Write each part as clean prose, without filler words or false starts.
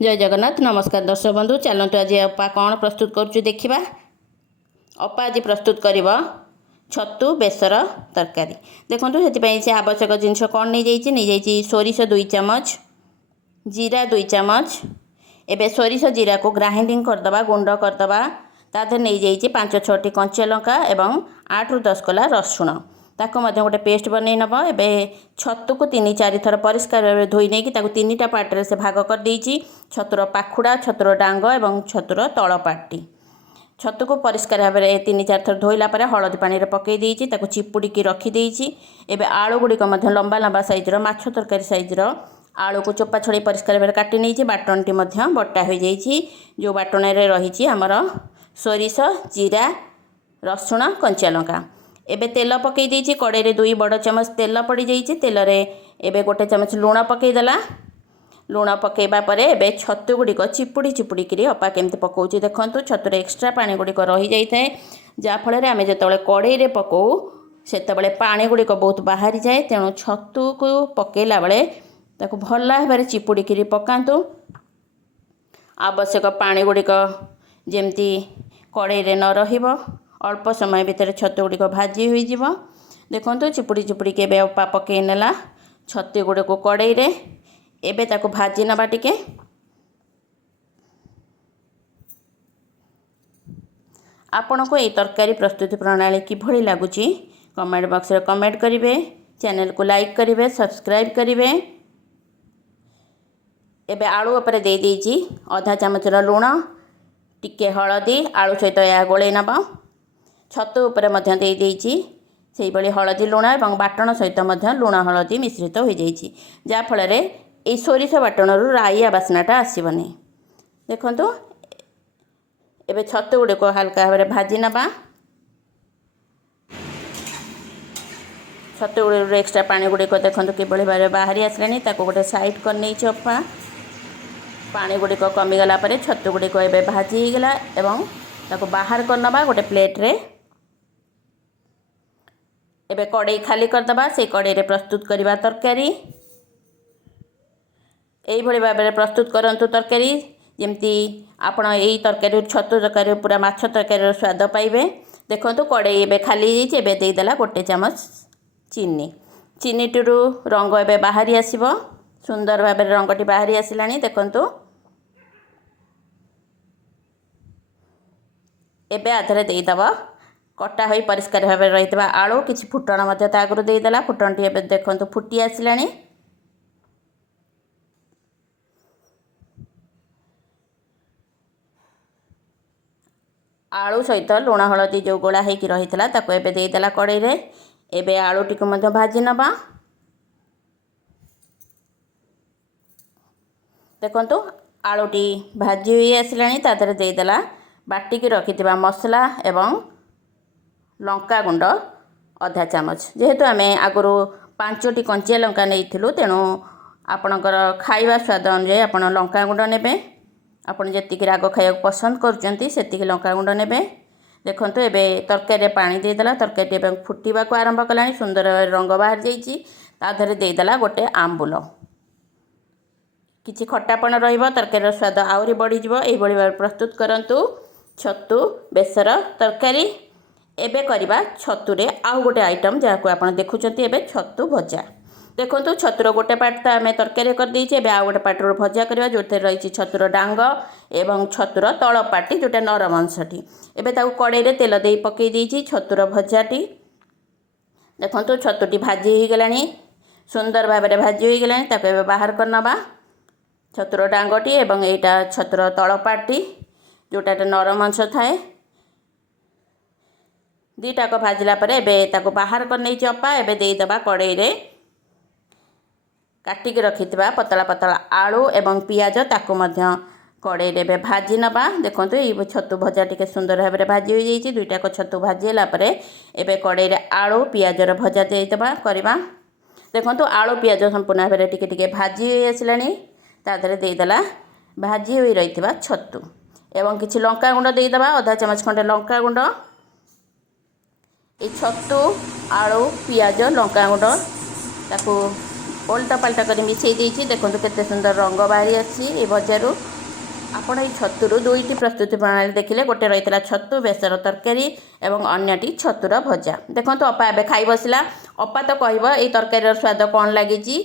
जय जगन्नाथ नमस्कार दर्शक बंधु चलतु आज अपा कौन प्रस्तुत करुँ देखा। अपा आज प्रस्तुत कर छतु बेसर तरकारी देखो से आवश्यक जिनस कौन नहीं जाइए सोरिष 2 चामच जीरा 2 चामच एवं सोरिष जीरा को ग्राइंडिंग करदे गुंड करदे तादे नहीं जाइए 5-6टी कंचा लंका एवं 8 ରୁ 10 कला रसुण ताको गोटे पेस्ट बनई नब। एवं छतु को 3-4 थर परिष्कार भाव धोई नहीं ताको 3टा पार्ट से भाग कर देइछि। छतुर पाखुड़ा छतुर डांग एवं छतुर तल पार्टी छतु को परिष्कार भाव में 3-4 थर धोइला पर हलदी पानी रे पकई देइछि ताको चिपुड़ी रखी देइछि। एबे आलू गुड़िक लंबा लंबा साइजर माछ तरकारी साइजर आलू को चोपा छड़े परिष्कार भाव काटी नहीं बाटनटी बटा हो जाइछि। जो बाटन रे रही आमर सोरिष जीरा रसुण कंचा लंका एबे तेल पकई देइछि कड़े रे 2 बड़ चामच तेल पड़ी जाइछि। तेल रे एबे 1 चामच लूण पकई देला। लूण पकेबा परे एबे छतु गुड़िक चिपुड़ी चिपुड़ी करी अपा केमती पकाउछि देखंतु। छतुरे एक्स्ट्रा पानी गुड़िक रही जाई थाए जा फल रे आमे जेतेबेले कड़े रे पकाउ सेतेबेले पानी गुड़िक बहुत बाहरी जाए। तेणु छतु को पकेला बेले ताको भल भाबरे चिपुड़ी करी पकांतु। आवश्यक पानी गुड़िक जेमती कड़े रे न रहिबो अल्प समय भितर छतु गुड़िक भाजी हो जाव। देखो चिपुड़ी चिपुड़ी के अपा पकई नेला छतु गुड़िक कड़े रे एबे ताको भाजी नबा टिके। आपण को ये तरकारी प्रस्तुति प्रणाली किभली लगुची कमेंट बॉक्स रे कमेंट करिवे। चैनल को लाइक करिवे सब्सक्राइब करिवे। एबे आलू ऊपर दे देइची आधा चामच लूण टिके हलदी आलू सहित या गोले नबा। छतु ऊपर मध्य दे देइची सेही बळी हलदी लूण एवं बाटण सहित मध्य लूण हलदी मिश्रित हो जाइछि जा फल रे ए सोरिष बाटणरू राइया बास्नाटा आसबनी। देखंतु एबे छतु गुड़े को हल्का भाव भाजी नबा। छतु गुड़े एक्स्ट्रा पानी गुड़े को देखंतु किभली भाव बाहरी आसलानी ताको गोटे साइड कर नहीं अपा। पानी गुड़िक कमीगला पर छतु गुड़िक एबे भाजी गला एवं ताको बाहर कर नबा गोटे प्लेट रे। एबे कड़े खाली करदबा से कड़े रे प्रस्तुत करवा तरकारी यही भाव में प्रस्तुत करंतु तरकारी जमती आपण यही तरकारी छतु तरकारी पूरा माछ तरकारी स्वाद पाइबे। देखंतु कड़े एबे खाली जाइए एबे देदेला 1 चामच चीनी चीनीटू रंग एबे बाहरी आसीबो सुंदर भाव में रंगटी बाहरी आसिलानी। देखंतु एबे आधरे देदबा कटा होई परिष्कार भाव रही आलू किछि फुटण मध्य आगु देदेला। फुटणटी एबे देखंतु फुटी आसिलानी। आलू सहित लूण हलदी जो गोला होगी रही ताको एबे देदेला कड़े रे। एबे आलू टिको मध्य भाजी नबा। देखंतु आलूटी भाजी होई आसिलानी तादरे देदेला बाटिकी रखिथिबा मसला एवं लंका गुंड आधा चामच। जेहेतु आमे आगुरु 5टी कंचा लंका नहीं तेणु आपणकर खाइबा स्वाद अनुसार आपण लंका गुंड नेबे। आपण जेतिकी राग खाइबा पसंद करचंती सेतिकी लंका गुंड नेबे। देखंतु एबे तरकारी पानी देदेला तरकारी एवं फुटिबा को आरंभ कलानी सुंदर रंग बाहर जाइछि। ताधरे देदेला गोटे आंबुल किछि खट्टापण रहिबो तरकारी स्वाद आउरी बढ़ी जिवो। एही भली भाव प्रस्तुत करंतु छतु बेसर तरकारी। एबे करबा छतुरे आउ गोटे आइटम जहाँको आपण देखुचंती एबे छतु भजा। देखंतु छतुर गोटे पार्ट तो आमे तरकारी कर देइछे एबे आउ गोटे पार्ट रो भजा करबा जोते रही छतुर डांग एवं छतुर तळ पार्टी जोटा नरम अंशटी। एबे ताऊ कड़े रे तेल देई पकई देइछी छतुर भजाटी। देखंतु छतुटी भाजी हो गलानी सुंदर भाव में भाजी हो गलानी ताको एबे बाहर कर नबा। छतुर डांगटी एवं एटा छतुर तळ पार्टी जोटा नरम अंश थाए दीटा को भाजला पर एबे ताको बाहर कर नहीं अपा। एबे देदबा कड़े रे काटिक रखिथिबा पतला पतला आलू एवं पियाज ताको मध्य कड़े रे भाजी नबा। देखंतु ये छतु भजा टिके सुंदर भाव में भाजी हो जाइए। 2टा को छतु भाजीला पर एबे कड़े रे आलू पियाजर भजा देदबा करबा। देखंतु आलू पियाज संपूर्ण भाव में टिके टिके भाजी हो आसिलानी तादरे देदेला भाजी हो रही छतु एवं किछि लंका गुंड देदबा आधा चामच खंडे लंका गुंड। ये छतु आलू पियाज लंका गुंड ताको ओल्टा पाल्टा कर मिसई देछि देखंतु केते सुंदर रंग बाहरी आछि ए भजारू आपण ए छतुरु दुईटी प्रस्तुति प्रणाली देखिले गोटे रहितला छतु बेसर तरकारी एवं अन्यटी छतुर भजा देखंतु अपा एबे खाई बसला अपा तो कहबो ए तरकारीर स्वाद कोन लागिछि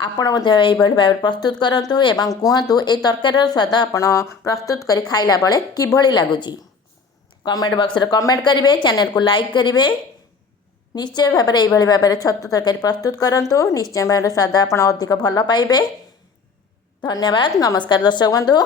आपण मध्ये एई भली भाबे प्रस्तुत करंतु एवं कहंतु ए तरकारीर स्वाद आपण प्रस्तुत करी खाइला बेले किभली लागुछि कमेंट बॉक्स रे कमेंट करिवे चैनल को लाइक करिवे निश्चय भाव में यही भाव में छतु तरकारी प्रस्तुत करूँ निश्चय भाव स्वाद आप अधिक भल पाइबे। धन्यवाद नमस्कार दर्शक बंधु।